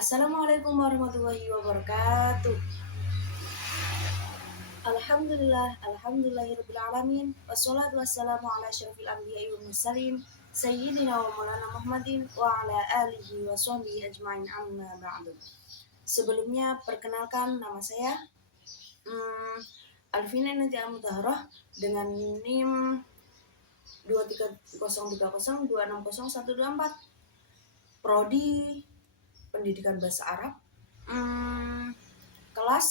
Assalamualaikum warahmatullahi wabarakatuh. Alhamdulillahirabbil alamin. Wassalatu wassalamu ala asyrofil anbiya'i wal mursalin sayyidina wa maulana Muhammadin wa ala alihi wa sahbihi ajmain amma ba'du. Sebelumnya perkenalkan nama saya Alvina Nanti Al-Mutaharah dengan NIM 23030260124, Prodi Pendidikan Bahasa Arab, kelas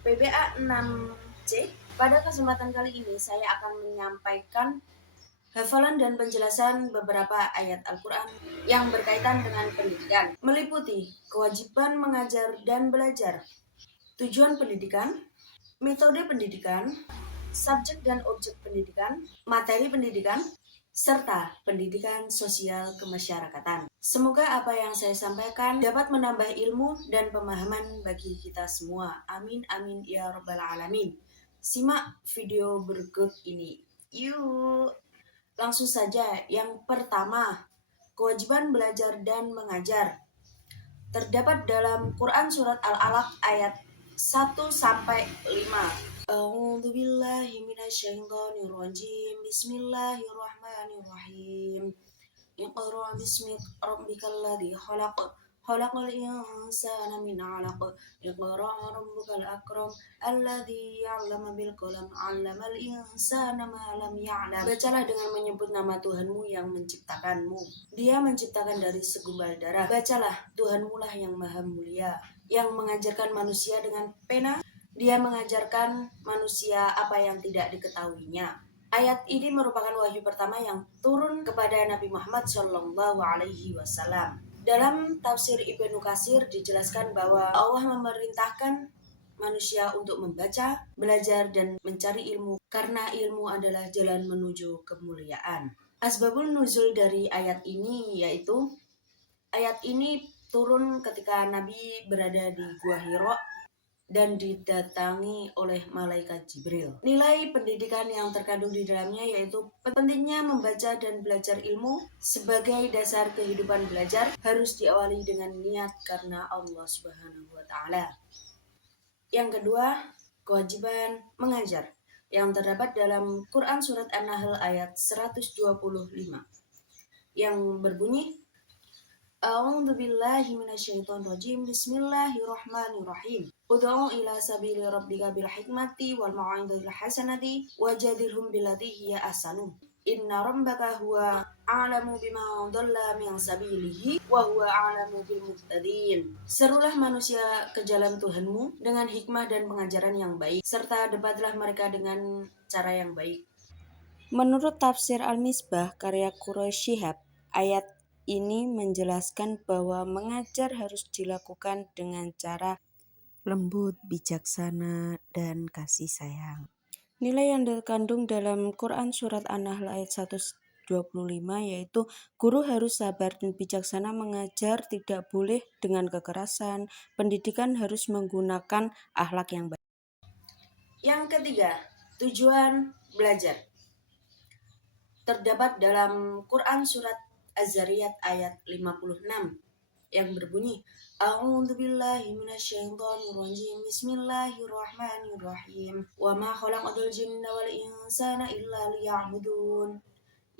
PBA 6C. Pada kesempatan kali ini saya akan menyampaikan hafalan dan penjelasan beberapa ayat Al-Quran yang berkaitan dengan pendidikan, meliputi kewajiban mengajar dan belajar, tujuan pendidikan, metode pendidikan, subjek dan objek pendidikan, materi pendidikan, serta pendidikan sosial kemasyarakatan. Semoga apa yang saya sampaikan dapat menambah ilmu dan pemahaman bagi kita semua. Amin amin ya rabbal alamin. Simak video berikut ini. Yuk, langsung saja. Yang pertama, kewajiban belajar dan mengajar. Terdapat dalam Quran surat Al-Alaq ayat 1-5. A'udzu billahi minasyaitonir rajim. Bismillahirrahmanirrahim. Iqra bismi rabbikal ladzi khalaq. Khalaqal insana min 'alaq. Iqra rabbukal akram. Alladzi 'allama bil qalam. 'allamal insana ma lam ya'lam. Bacalah dengan menyebut nama Tuhanmu yang menciptakanmu. Dia menciptakan dari segumpal darah. Bacalah, Tuhanmu lah yang maha mulia, yang mengajarkan manusia dengan pena. Dia mengajarkan manusia apa yang tidak diketahuinya. Ayat ini merupakan wahyu pertama yang turun kepada Nabi Muhammad SAW. Dalam tafsir Ibnu Katsir dijelaskan bahwa Allah memerintahkan manusia untuk membaca, belajar, dan mencari ilmu karena ilmu adalah jalan menuju kemuliaan. Asbabul nuzul dari ayat ini yaitu ayat ini turun ketika Nabi berada di Gua Hira dan didatangi oleh malaikat Jibril. Nilai pendidikan yang terkandung di dalamnya yaitu pentingnya membaca dan belajar ilmu sebagai dasar kehidupan belajar harus diawali dengan niat karena Allah Subhanahu wa taala. Yang kedua, kewajiban mengajar yang terdapat dalam Quran surat An-Nahl ayat 125 yang berbunyi, A'udzu billahi minasyaitonir rajim. Bismillahirrahmanirrahim. Ud'u ila sabili rabbika bil hikmati wal mau'izatil hasanati wajadilhum billati hiya ahsanu. Inna rabbaka huwa a'lamu bima dhalla min sabilihi wa huwa a'lamu bil muhtadin. Serulah manusia ke jalan Tuhanmu dengan hikmah dan pengajaran yang baik, serta debatlah mereka dengan cara yang baik. Menurut tafsir Al-Misbah karya Quraish Shihab, ayat ini menjelaskan bahwa mengajar harus dilakukan dengan cara lembut, bijaksana, dan kasih sayang. Nilai yang terkandung dalam Quran surat An-Nahl ayat 125 yaitu guru harus sabar dan bijaksana mengajar, tidak boleh dengan kekerasan. Pendidikan harus menggunakan akhlak yang baik. Yang ketiga, tujuan belajar. Terdapat dalam Quran surat Az-Zariyat ayat 56 yang berbunyi, A'udzu billahi minasyaitonir rajim. Bismillahirrahmanirrahim. Wa ma khalaqatul jinna wal insana illa liya'budun.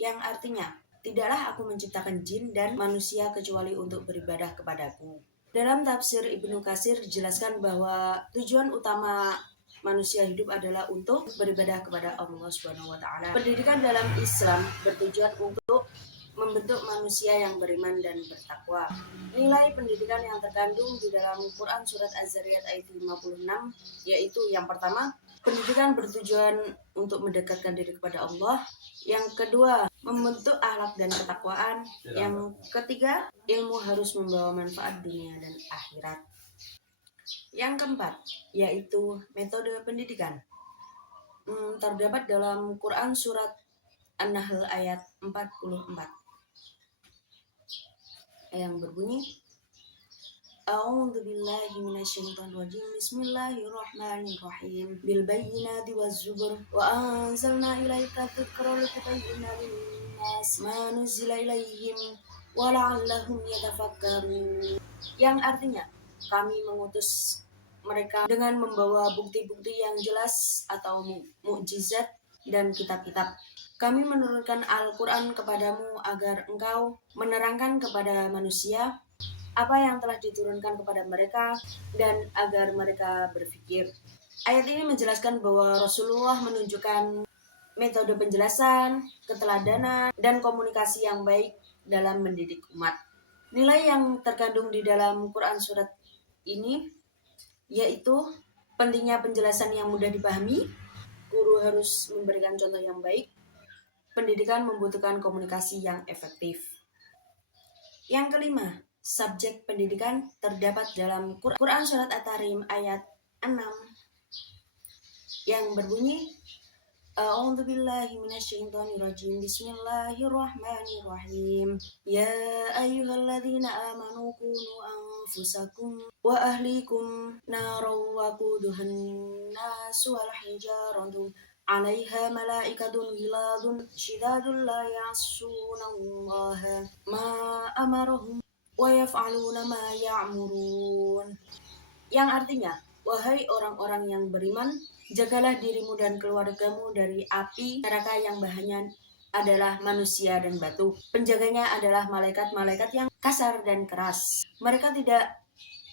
Yang artinya, tidaklah aku menciptakan jin dan manusia kecuali untuk beribadah kepadaku. Dalam tafsir Ibnu Katsir dijelaskan bahwa tujuan utama manusia hidup adalah untuk beribadah kepada Allah Subhanahu wa taala. Pendidikan dalam Islam bertujuan untuk membentuk manusia yang beriman dan bertakwa. Nilai pendidikan yang terkandung di dalam Quran surat Az-Zariyat ayat 56 yaitu yang pertama, pendidikan bertujuan untuk mendekatkan diri kepada Allah. Yang kedua, membentuk akhlak dan ketakwaan. Yang ketiga, ilmu harus membawa manfaat dunia dan akhirat. Yang keempat, yaitu metode pendidikan. Terdapat dalam Quran surat An-Nahl ayat 44 yang berbunyi, A'udzu billahi minasyaitonir rajim. Bismillahirrahmanirrahim. Bil bayyinati waz zubur wa anzalna ilaika dzikra litubayyana lin-nas ma nuzila ilaihim wa la'allahum yatafakkarun. yang artinya kami mengutus mereka dengan membawa bukti-bukti yang jelas atau mukjizat dan kitab-kitab. Kami menurunkan Al-Quran kepadamu agar engkau menerangkan kepada manusia apa yang telah diturunkan kepada mereka dan agar mereka berpikir. Ayat ini menjelaskan bahwa Rasulullah menunjukkan metode penjelasan, keteladanan, dan komunikasi yang baik dalam mendidik umat. Nilai yang terkandung di dalam Quran surat ini yaitu pentingnya penjelasan yang mudah dipahami, guru harus memberikan contoh yang baik, pendidikan membutuhkan komunikasi yang efektif. Yang kelima, subjek pendidikan terdapat dalam Quran surat At-Tahrim ayat 6 yang berbunyi A'udzu billahi minasyaitonir rajim. Bismillahirrahmanirrahim. Ya ayyuhalladzina amanu qulu anfusakum wa ahlikum naran wa quduhan nasu wal hijaratu 'alaiha malaikatun ghiladun syidadun la ya'sunallaha ma amarahum wa yaf'aluna ma ya'murun. Yang artinya, wahai orang-orang yang beriman, jagalah dirimu dan keluargamu dari api neraka yang bahannya adalah manusia dan batu. Penjaganya adalah malaikat-malaikat yang kasar dan keras. Mereka tidak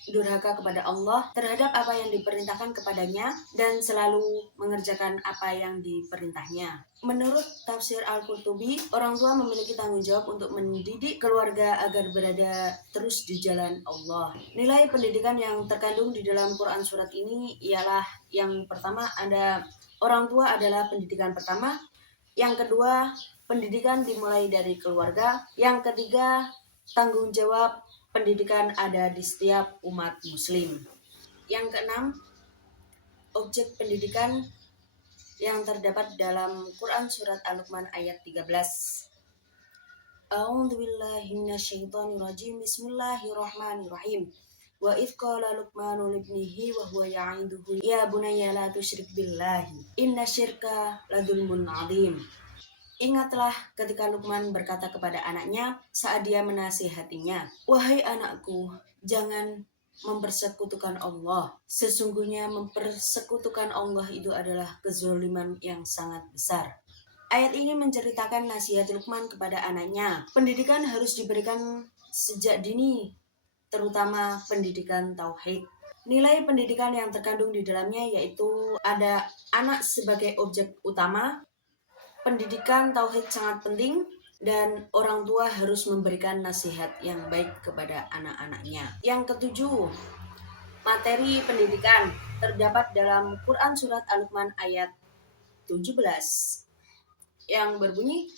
durhaka kepada Allah terhadap apa yang diperintahkan kepadanya dan selalu mengerjakan apa yang diperintahnya. Menurut tafsir Al-Qurtubi, orang tua memiliki tanggung jawab untuk mendidik keluarga agar berada terus di jalan Allah. Nilai pendidikan yang terkandung di dalam Quran surat ini ialah yang pertama ada orang tua adalah pendidikan pertama, yang kedua pendidikan dimulai dari keluarga, yang ketiga tanggung jawab pendidikan ada di setiap umat muslim. Yang keenam, objek pendidikan yang terdapat dalam Quran surat Al-Luqman ayat 13. A'udzu billahi minasyaitonir rajim. Bismillahirrahmanirrahim. Wa idz qala Luqmanu libnihi wa huwa ya'iduhu ya bunayya la tusyrik billahi innasyirka ladzulmun 'adzim. Ingatlah ketika Luqman berkata kepada anaknya saat dia menasihatinya, wahai anakku, jangan mempersekutukan Allah. Sesungguhnya mempersekutukan Allah itu adalah kezaliman yang sangat besar. Ayat ini menceritakan nasihat Luqman kepada anaknya. Pendidikan harus diberikan sejak dini, terutama pendidikan tauhid. Nilai pendidikan yang terkandung di dalamnya yaitu ada anak sebagai objek utama. Pendidikan tauhid sangat penting dan orang tua harus memberikan nasihat yang baik kepada anak-anaknya. Yang ketujuh, materi pendidikan terdapat dalam Quran surat Al-Luqman ayat 17 yang berbunyi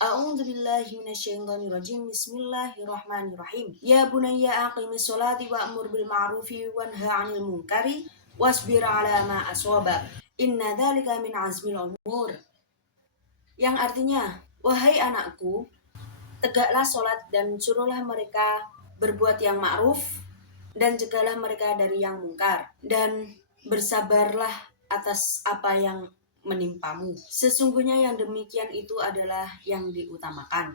A'udzu billahi minasyaitonir rajim. Bismillahirrahmanirrahim. Ya bunayya aqimis sholati wa'mur bil ma'rufi wanha 'anil munkari wasbir 'ala ma aswabak. Inna dzalika min 'azmil umur. Yang artinya, wahai anakku, tegaklah sholat dan suruhlah mereka berbuat yang ma'ruf dan cegahlah mereka dari yang mungkar dan bersabarlah atas apa yang menimpamu. Sesungguhnya yang demikian itu adalah yang diutamakan.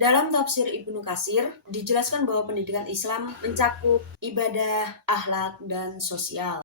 Dalam tafsir Ibnu Katsir dijelaskan bahwa pendidikan Islam mencakup ibadah, akhlak, dan sosial.